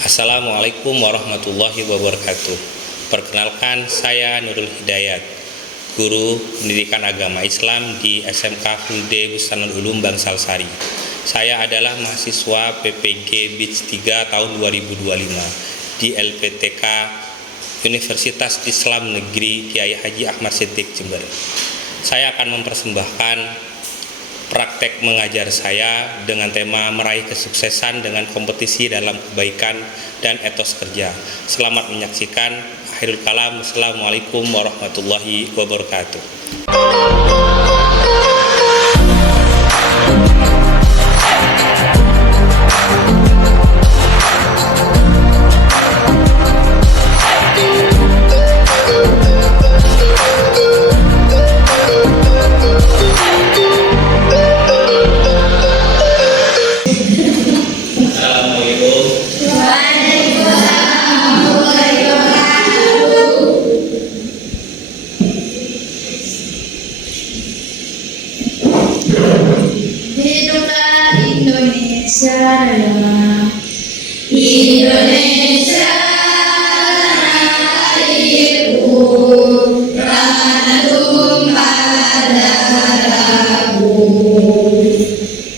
Assalamualaikum warahmatullahi wabarakatuh. Perkenalkan, saya Nurul Hidayat, guru pendidikan agama Islam di SMK Fulde Bustanul Ulum Bangsal Sari. Saya adalah mahasiswa PPG BITS 3 tahun 2025 di LPTK Universitas Islam Negeri Kiai Haji Ahmad Siddiq Jember. Saya akan mempersembahkan praktek mengajar saya dengan tema meraih kesuksesan dengan kompetisi dalam kebaikan dan etos kerja. Selamat menyaksikan. Akhirul kalam. Assalamualaikum warahmatullahi wabarakatuh. Hiduplah Indonesia Raya. Indonesia tanah airku, rahmat tumpah darahku.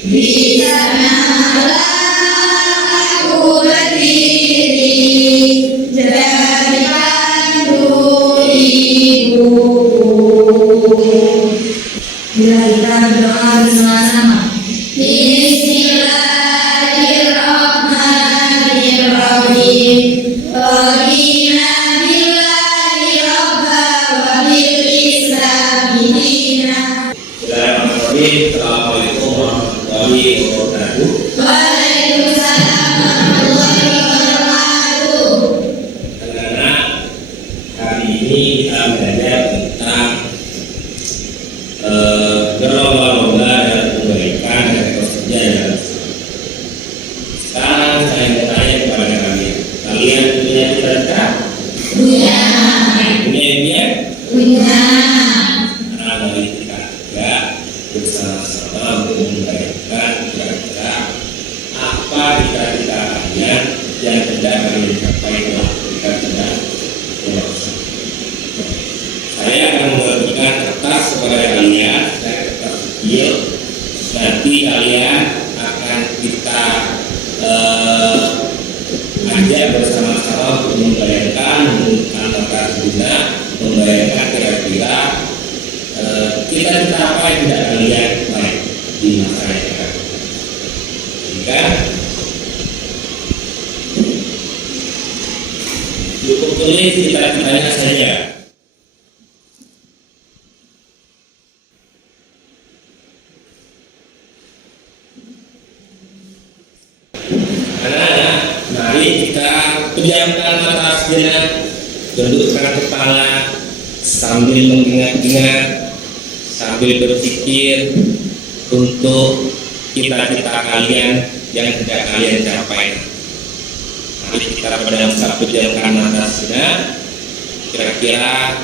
Di sanalah aku berdiri, jadi pandu ibuku. Kita berdoa bersama-sama. Bismillahirrahmanirrahim. Radina billahi rabba wa bil islami dina. Assalamualaikum warahmatullahi wabarakatuh. Waalaikumsalam warahmatullahi wabarakatuh. Anak-anak, hari ini kita belajar tentang berlomba-lomba dalam kebaikan dan etos kerja. Sekarang saya mau tanya kepada kalian. Kalian punya cita-cita? Punya. Punya impian? Punya. Nah, mari kita bersama-sama untuk membayangkan kira-kira apa cita-cita kalian yang hendak kalian capai dalam ketika sedang dewasa. Saya akan membagikan kertas kepada kalian, kertas kecil. Nanti kalian akan kita ajak bersama-sama untuk membayangkan, menggunakan guna, membayangkan kira-kira cita-cita apa yang tidak kalian baik di masa yang akan datang. Jika cukup tulis cita-citanya saja. Anak-anak, mari kita pejamkan mata sejenak, tundukkan kepala sambil mengingat-ingat, sambil berpikir untuk cita-cita kalian yang hendak kalian capai. Mari kita pejamkan mata sejenak. Kira-kira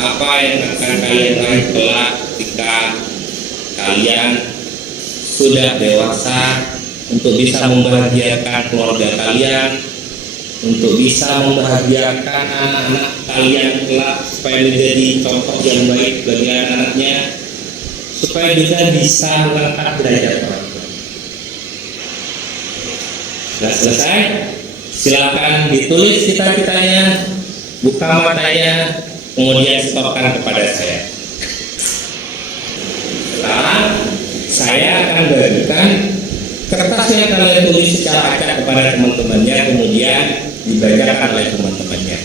apa yang akan kalian raih kelak ketika kalian sudah dewasa, untuk bisa membahagiakan keluarga kalian, untuk bisa membahagiakan anak-anak kalian kelak supaya menjadi contoh yang baik bagi anak-anaknya, supaya juga bisa mengangkat derajat orang tua. Sudah selesai? Silakan ditulis cita-citanya, buka matanya, kemudian stopkan kepada saya. Sekarang saya akan bagikan kertas yang kalian tulis secara acak kepada teman-temannya, kemudian dibacakan oleh teman-temannya.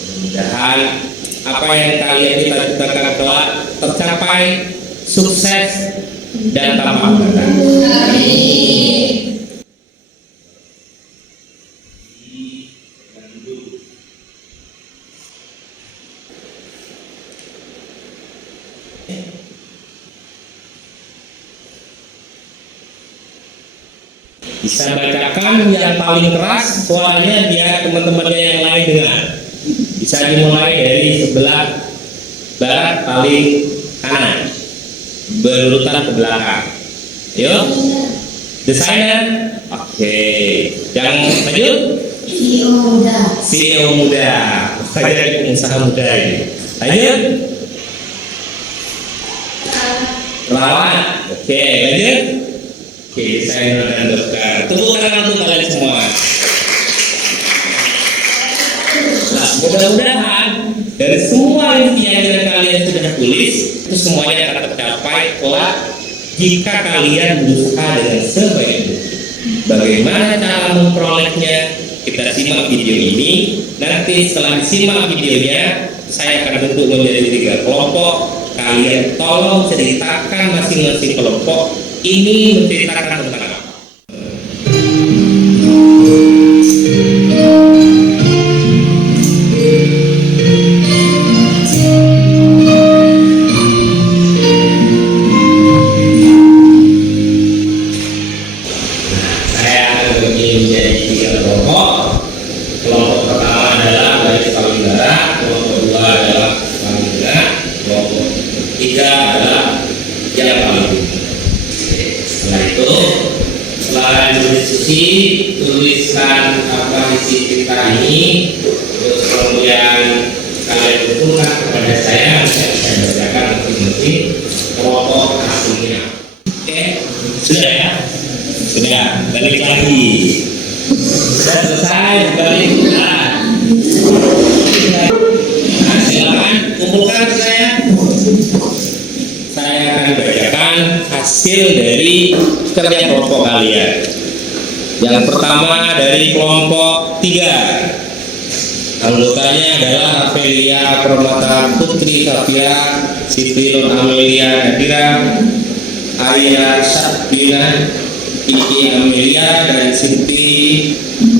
Mudah-mudahan apa yang kalian cita-citakan kelak tercapai, sukses dan tanpa hambatan. Amin. Bisa bacakan yang paling keras suaranya biar teman-temannya yang lain dengar. Bisa dimulai dari sebelah barat paling kanan, berurutan ke belakang. Yuk, desainer. Oke. Yang lanjut? CEO muda. CEO muda. Saya pengusaha muda ini. Lanjut? Perawat. Oke, lanjut? Oke, desainer dan dokter. Tepuk tangan untuk kalian semua. Nah, mudah-mudahan dari semua impian yang kalian sudah tulis itu semuanya akan tercapai kelak jika kalian berusaha dengan sebaik mungkin. Bagaimana cara memperolehnya? Kita simak video ini. Nanti setelah disimak videonya, saya akan bentuk menjadi 3 kelompok. Kalian tolong ceritakan masing-masing kelompok ini menceritakan tentang apa. Tuliskan apa isi cerita ini, terus kemudian kalian hubungkan kepada saya bacakan masing-masing kelompok hasilnya. Oke, sudah ya? Sudah, balik lagi. Sudah selesai, balik. Nah, silakan kumpulkan saya. Saya akan bacakan hasil dari kerja kelompok kalian. Yang pertama dari kelompok 3. Anggotanya adalah Rafelia Permata Putri Safia, Siti Nur Amelia Nadira, Ayah Sabina, Iki Amelia, dan Siti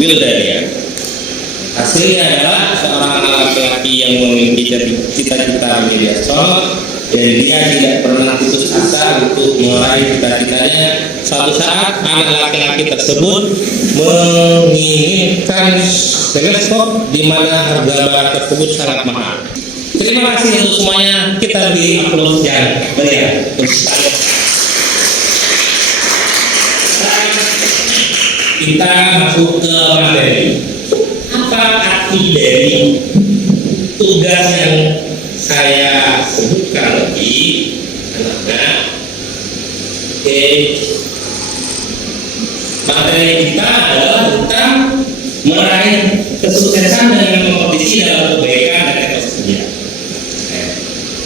Wildania. Hasilnya adalah seorang laki-laki yang memiliki cita-cita media sosial dan dia tidak pernah putus asa untuk meraih cita-citanya. Suatu saat anak laki-laki tersebut menginginkan teleskop di mana harga barang tersebut sangat mahal. Terima kasih untuk semuanya. Kita beri aplaus yang meriah untuk saya. Kita masuk ke materi. Apa arti dari tugas yang saya sebutkan lagi? Oke, materi kita adalah tentang meraih kesuksesan dengan kompetisi dalam kebaikan dan etos kerja.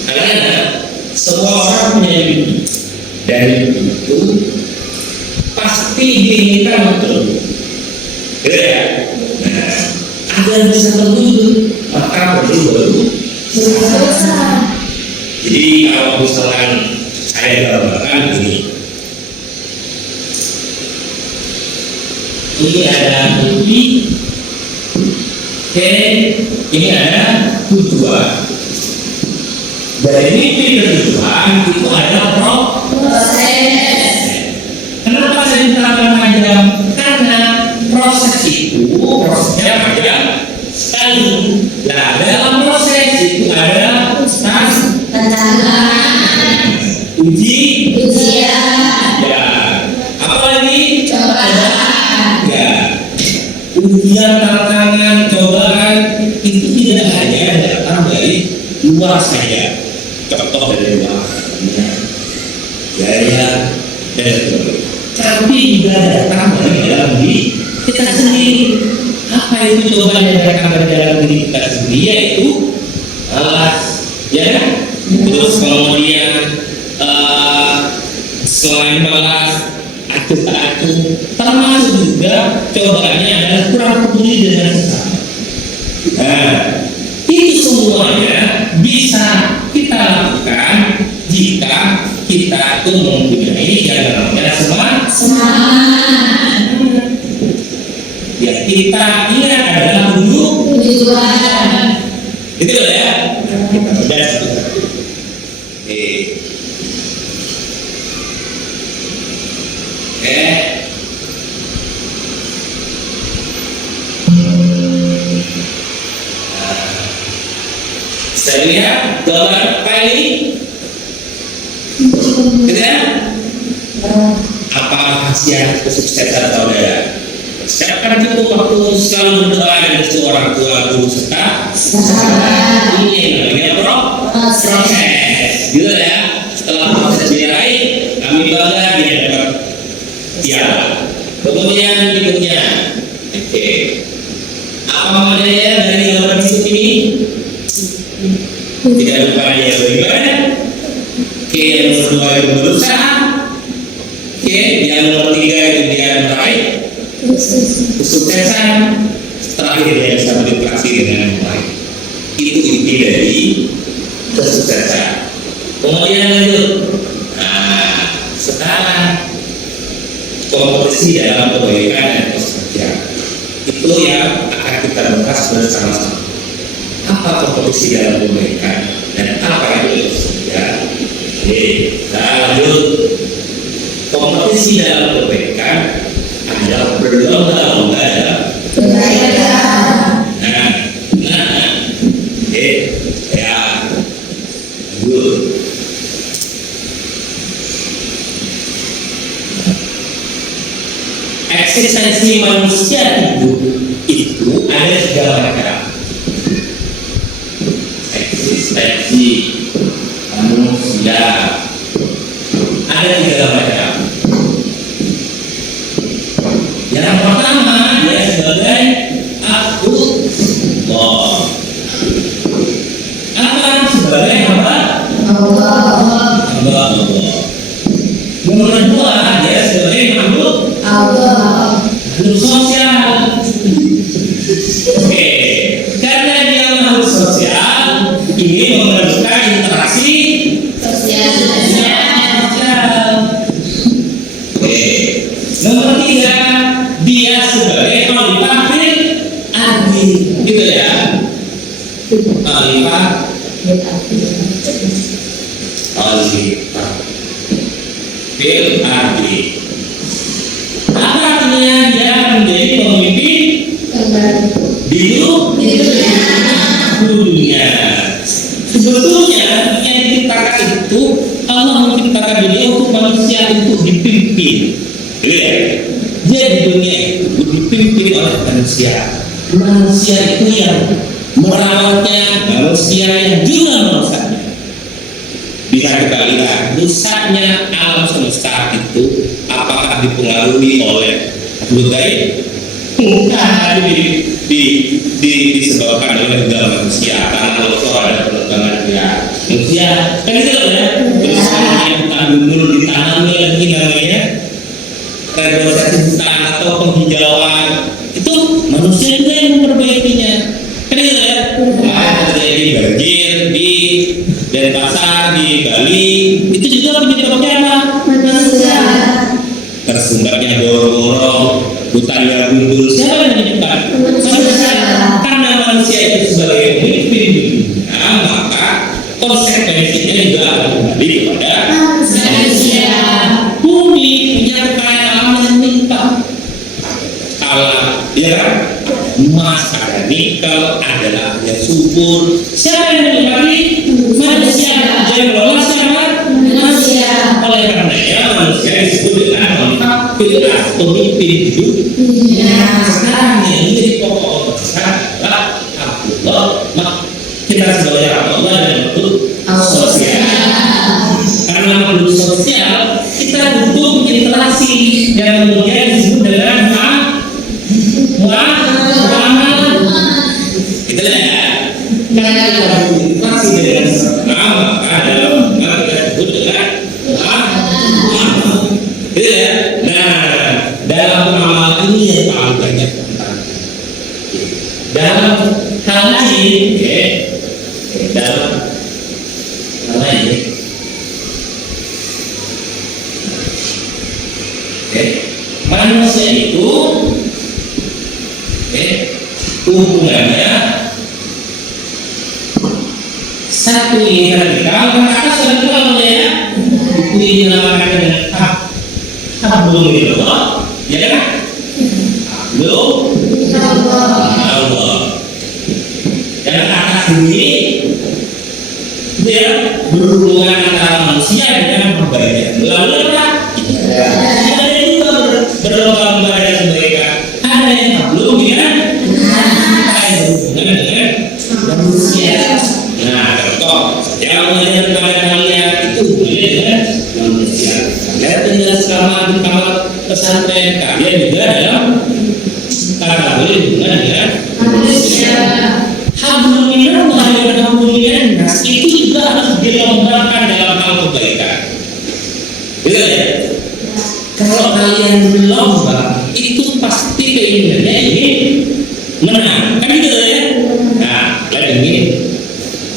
Karena semua orang punya mimpi, dan itu pasti diinginkan untuk ya. Nah, agar bisa terwujud maka perlu usaha. Jadi kalau misalkan saya gambarkan ini ada mimpi, oke, ini ada tujuan. Dari mimpi ke tujuan itu ada proses. Kenapa saya diterapkan panjang? Karena proses itu prosesnya panjang sekali. Nah, dalam proses itu ada Tantangan, ujian, ya, apalagi cobaan, ya, ujian, tantangan, cobaan itu tidak hanya datang dari luar saja. Contoh dari luar, gaya dan sebagainya. Tapi juga datang dari dalam diri kita sendiri. Apa itu cobaan yang datang dari dalam diri kita sendiri? Yaitu ya kan? Terus kemudian selain malas, acuh-acuh, termasuk juga cobaannya adalah kurang peduli dengan sesama. Nah, itu semuanya bisa kita lakukan jika kita itu mempunyai yang namanya semangat. Ya, kita ingat adalah tujuan. Itu ya. Kita udah. Saya lihat gambar apa ini? Gitu ya? Apakah rahasia kesuksesan saudara. Siapkan cukup waktu selalu berdoa dengan seorang tua, guru serta sahabat. Ini namanya proses, gitu ya. Setelah proses diraih, kami bangga dia dapat piala. Kemudian berikutnya, oke. Apa maknanya dari gambar berikut ini? Tidak lupa dia beribadah. Oke, yang nomor 2 itu berusaha. Oke, yang nomor 3 itu dia meraih kesuksesan. Terakhir dia bisa berinteraksi dengan yang lain. Itu inti dari kesuksesan. Kemudian lanjut. Nah, sekarang kompetisi dalam kebaikan dan kesejahteraan itu yang akan kita bahas bersama-sama. Apa kompetisi dalam kebaikan dan apa itu kesejahteraan? Oke, lanjut. Kompetisi dalam kebaikan adalah berlomba-lomba dalam kebaikan. Oke, ya, good. Eksistensi manusia itu ada 3 macam. Eksistensi manusia ada 3 macam. Yang pertama dia sebagai Allah. Apa sebagai hamba? Allah. Yang kedua dia sebagai makhluk Allah. makhluk sosial. Oke, karena dia makhluk sosial, ini memerlukan interaksi Sosial. Oke, nomor 3 dia sebagai khalifah fil ardi, gitu ya. Khalifah fil ardi. Apa artinya? Dia menjadi pemimpin di dunia. Sebetulnya yang diciptakan itu Allah menciptakan dunia untuk manusia itu dipimpin. Dia di dunia itu dipimpin oleh manusia. Manusia itu yang merawatnya, manusia yang juga merusaknya. Bisa kita lihat rusaknya alam semesta itu apakah dipengaruhi oleh budaya? Bukan, disebabkan oleh manusia karena longsor ada penebangan manusia. Kan itu ya, berusaha hutan gundul ditanami lagi namanya reboisasi hutan atau penghijauan, itu manusia juga yang memperbaikinya. Kan itu ya, terjadi banjir di Denpasar, di Bali, itu juga penyebabnya apa? Manusia. Tersumbatnya gorong-gorong, hutannya gundul, siapa yang menyebabkan? Manusia. Karena manusia itu sebagai pemimpin di dunia, maka konsekuensinya juga akan kembali kepada Manusia. bumi punya kekayaan alam yang melimpah. Alam, ya kan? Emas, ada nikel, ada lahan subur. Siapa yang menikmati? Manusia. Yang mengelola siapa? Manusia. Oleh karenanya manusia disebut dengan pemimpin hidup. Sekarang yang menjadi pokok adalah Allah. Kita sebagai Allah dan makhluk sosial. Karena makhluk sosial kita butuh interaksi yang kemudian disebut dengan itu ya. Karena kita butuh interaksi dengan sesama, maka dalam kita disebut dengan itu ya. Nah, dalam amal ini yang paling banyak tentang dalam hal lain, ya, dalam hal lain, manusia itu, hubungannya satu ini radikal, maka sudah tahu ya, ini dinamakan dengan hablum minallah, ya kan? Hablum minallah. Dan atas ini dia berhubungan antara manusia dengan perbaikan. Lalu apa? Ada juga berhubungan dengan manusia. Nah, contoh, yang mengajar kepada kalian itu hubungannya dengan manusia. Kalian tinggal selama di kamar pesantren, kalian juga dalam kategori hubungan dengan manusia. Hablum minallah dan hablum minannas itu juga harus dilombakan dalam hal kebaikan. Gitu ya? Kalau kalian berlomba, itu pasti keinginannya ini menang, kan gitu ya? Nah, kalian ingin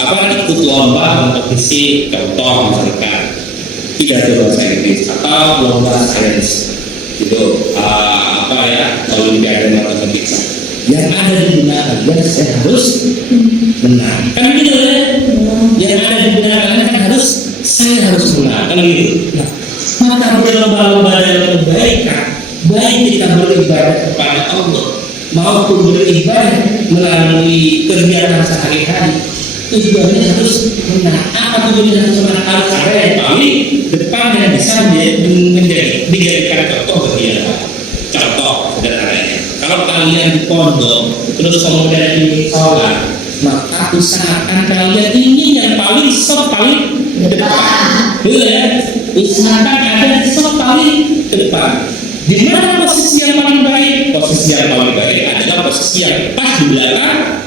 apa ikut lomba kompetisi, contoh misalkan pidato bahasa Inggris atau lomba sains, gitu, apa ya, olimpiade matematika. Yang ada di benak kalian saya harus menang, kan gitu ya? Yang ada di benak kalian kan saya harus menang, kan gitu. Nah, maka berlomba-lomba dalam kebaikan, baik kita beribadah kepada Allah maupun beribadah melalui kegiatan sehari-hari, tujuannya harus menang. Apa tujuannya harus menang? Harus ada yang paling depan dan bisa dijadikan contoh kegiatan. Contoh sederhananya, kalau kalian di pondok terus kemudian ingin sholat, maka usahakan kalian ini yang paling depan, gitu ya. Usahakan ada paling depan. Di mana posisi yang paling baik? Posisi yang paling baik adalah posisi yang pas di belakang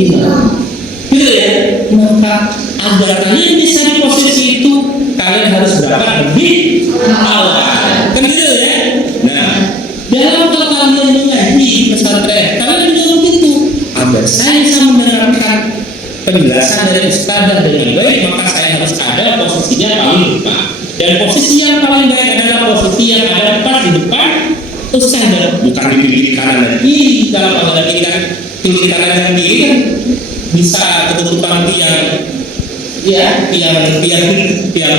imam. Gitu ya. Maka agar kalian bisa di posisi itu, kalian harus berapa lebih awal. Kan gitu ya. Nah, dalam hal kalian mengaji pesantren, kalian juga begitu. Agar saya bisa mendengarkan penjelasan dari ustaz dengan baik, maka saya harus ada posisinya paling depan. Dan posisi yang paling baik adalah posisi yang ada pas di depan ustaz, bukan di pinggir kanan dan kiri. Kalau pada pinggir kanan dan kiri kan bisa ketutupan tiang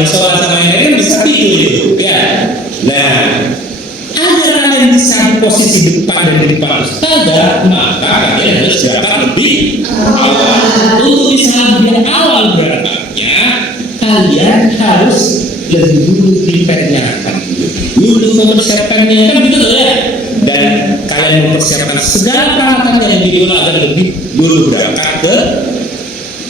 sholat sama yang lain kan bisa tidur itu, ya. Nah, agar kalian bisa di posisi depan dan di depan ustaz, maka kalian harus dapat lebih awal. Untuk bisa lebih awal berangkatnya, kalian harus lebih dulu dipersiapkan dulu mempersiapkannya, kan gitu ya. Dan kalian mempersiapkan segala peralatan yang digunakan agar lebih dulu berangkat ke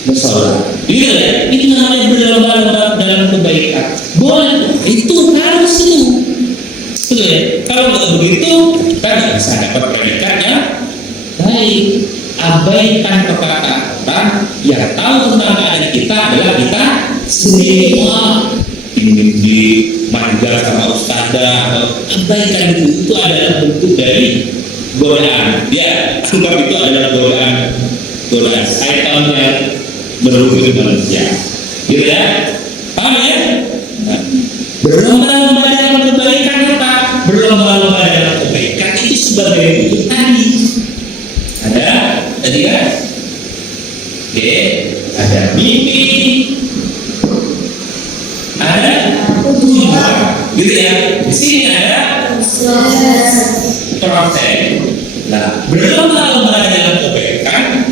musola, gitu ya. Itu namanya berlomba-lomba dalam kebaikan. Boleh, itu harus itu, gitu ya. Kalau nggak begitu, kan nggak bisa dapat predikat yang baik. Abaikan perkataan orang yang tahu tentang keadaan kita adalah kita sendiri. Ingin dimanja sama ustazah, abaikan itu adalah bentuk dari godaan. Ya, anggap itu adalah godaan syaitan yang berhubung manusia. Gitu ya, paham ya? Nah, berlomba-lomba dalam kebaikan apa? Berlomba-lomba dalam kebaikan itu sebagai bentuk tadi. Ada tadi kan? Oke, ada mimpi, ada tujuan, gitu ya. Di sini ada proses. Nah, berlomba-lomba dalam kebaikan,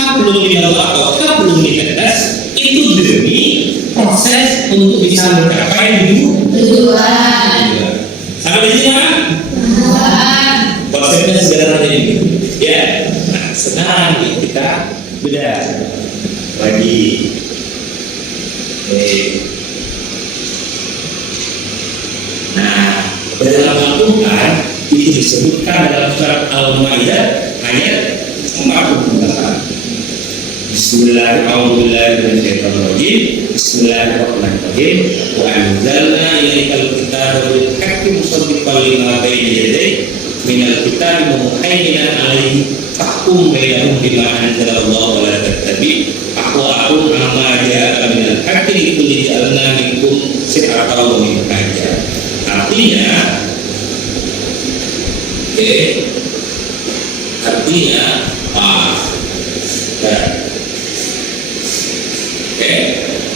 hablum minallah atau hablum minannas, itu demi proses untuk bisa mencapai tujuan. Sampai di sini kan? Konsepnya sederhana ini, ya. Nah, sekarang kita beda lagi. Nah, dalam Al-Quran itu disebutkan dalam surat Al-Maidah ayat 48. Bismillahirrahmanirrahim. Bismillahirrahmanirrahim. Wa anzalna ilaikal kitaba bil haqqi musaddiqan lima bayna yadayhi minal kitabi wa muhaiminan 'alaihi fahkum bainahum bima anzalallahu wa la tattabi' ahwa'ahum amma ja'a minal haqqi likulli ja'alna minkum sir'atan wa minhaja. Artinya,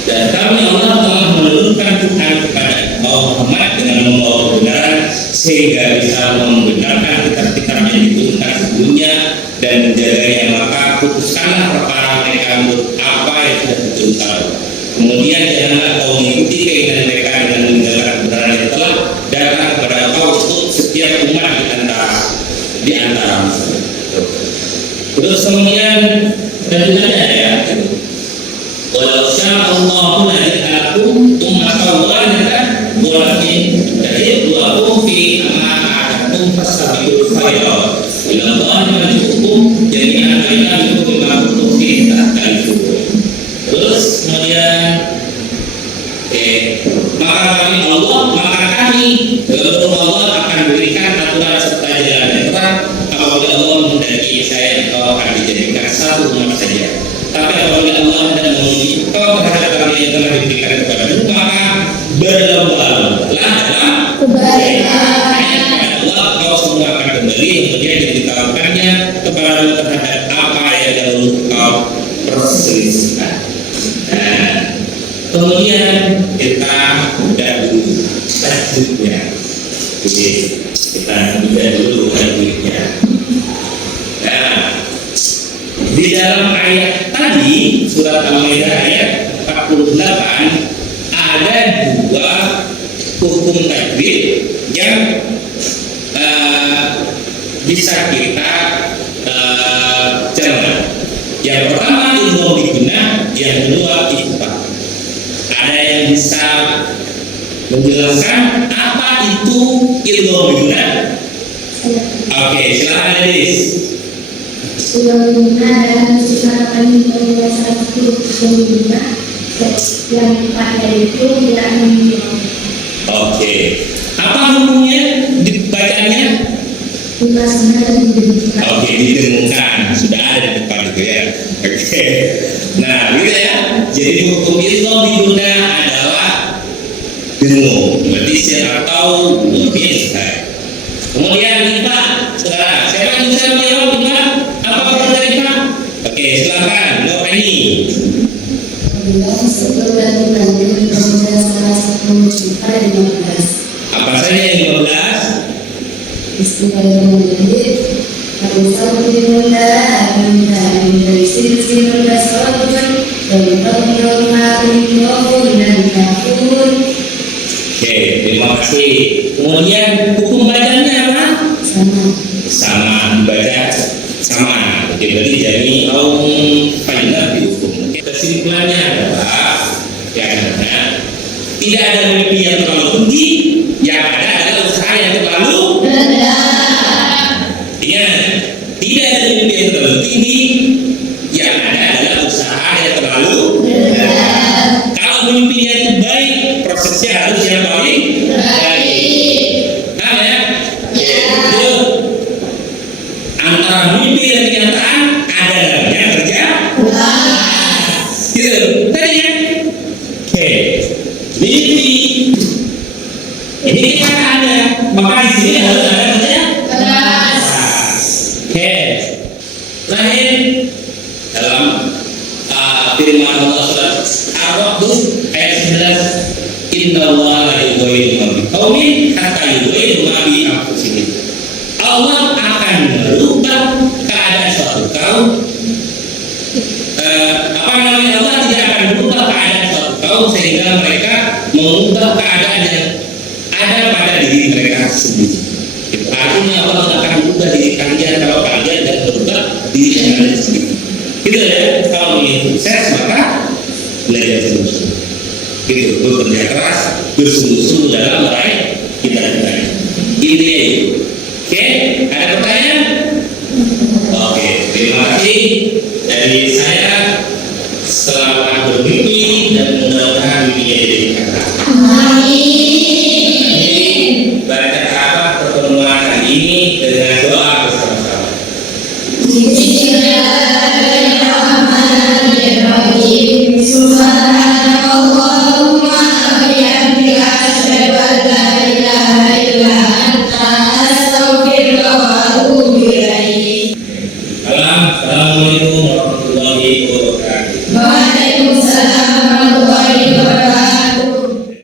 dan kami Allah telah menurunkan Tuhan kepada Muhammad dengan membawa kebenaran sehingga bisa membenarkan kitab-kitab yang diturunkan sebelumnya dan menjaganya. Maka putuskanlah perkara mereka menurut apa yang sudah diturunkan. Kemudian janganlah kau mengikuti keinginan mereka dengan meninggalkan kebenaran yang telah datang kepada kau untuk setiap umat di antara. Terus kemudian selanjutnya ya, walau sya'allahu la'alakum ummatan wahidatan walakin yad'ukum fi ama'akum fastabiqul khairat ila Allah marji'ukum jami'an bainakum bima kuntum fihi takhtalifun. Terus kemudian maka kami dalam Allah akan berikan aturan serta jalan yang terang apabila Allah menghendaki saya engkau akan dijadikan satu umat saja. Tapi apabila Allah hendak menguji engkau terhadap kami yang telah diberikan kepadamu, maka berlomba-lombalah dalam kebaikan. Allah kau semua akan kembali kemudian diberitahukannya kepadamu terhadap apa yang dahulu kau perselisihkan. Nah, kemudian kita buka dulu tajwidnya. Jadi kita buka dulu tajwidnya. Nah, di dalam ayat tadi surat Al-Maidah ayat 48 ada dua hukum tajwid yang bisa kita cermati. Yang pertama ilmu biguna, yang kedua ikhfa. Ada yang bisa menjelaskan apa itu ilmu biguna? Oke, silakan Adis. Ilmu adalah menciptakan satu ilmu yang pada itu tidak menilai. Oke, apa hukumnya dibacaannya? Oke, didengungkan, sudah ada di depan itu ya. Oke, nah gitu ya. Jadi hukum ilmu biguna adalah dengung, berarti siapa tahu biasa. Kemudian ikhfa, saudara, siapa yang bisa menjawab ikhfa? Apa perlu dari ikhfa? Oke, silakan, Nur Aini. Apa saja yang 15? Oke, terima kasih. Kemudian hukum bacanya apa? Sama, baca sama. Oke, berarti jadi final dihukum. Oke, kesimpulannya adalah tidak ada mimpi yang terlalu tinggi, yang ada adalah usaha yang terlalu rendah. Ingat, tidak ada mimpi yang terlalu tinggi, yang ada adalah usaha yang terlalu rendah. Kalau mimpinya itu baik, prosesnya harus yang paling baik. Nah ya, itu antara mimpi dan kenyataan ada namanya kerja. Gitu, tadi ya. Oke, mimpi ini kita ada, maka di sini harus ada kerja keras. Oke, terakhir dalam firman Allah surat Ar-Ra'd ayat 19, Innallaha la yughayyiru ma biqaumin hatta yughayyiru ma bi anfusihim. Allah akan merubah keadaan suatu kaum. Allah tidak akan merubah keadaan suatu kaum sehingga mereka mengubah keadaan yang ada pada diri mereka sendiri. Itu artinya Allah akan merubah diri kalian kalau kalian dan merubah diri yang kalian sendiri. Gitu ya. Kalau ingin sukses maka belajar sungguh-sungguh. Gitu, bekerja keras, bersungguh-sungguh dalam meraih cita-cita. Ini. Oke.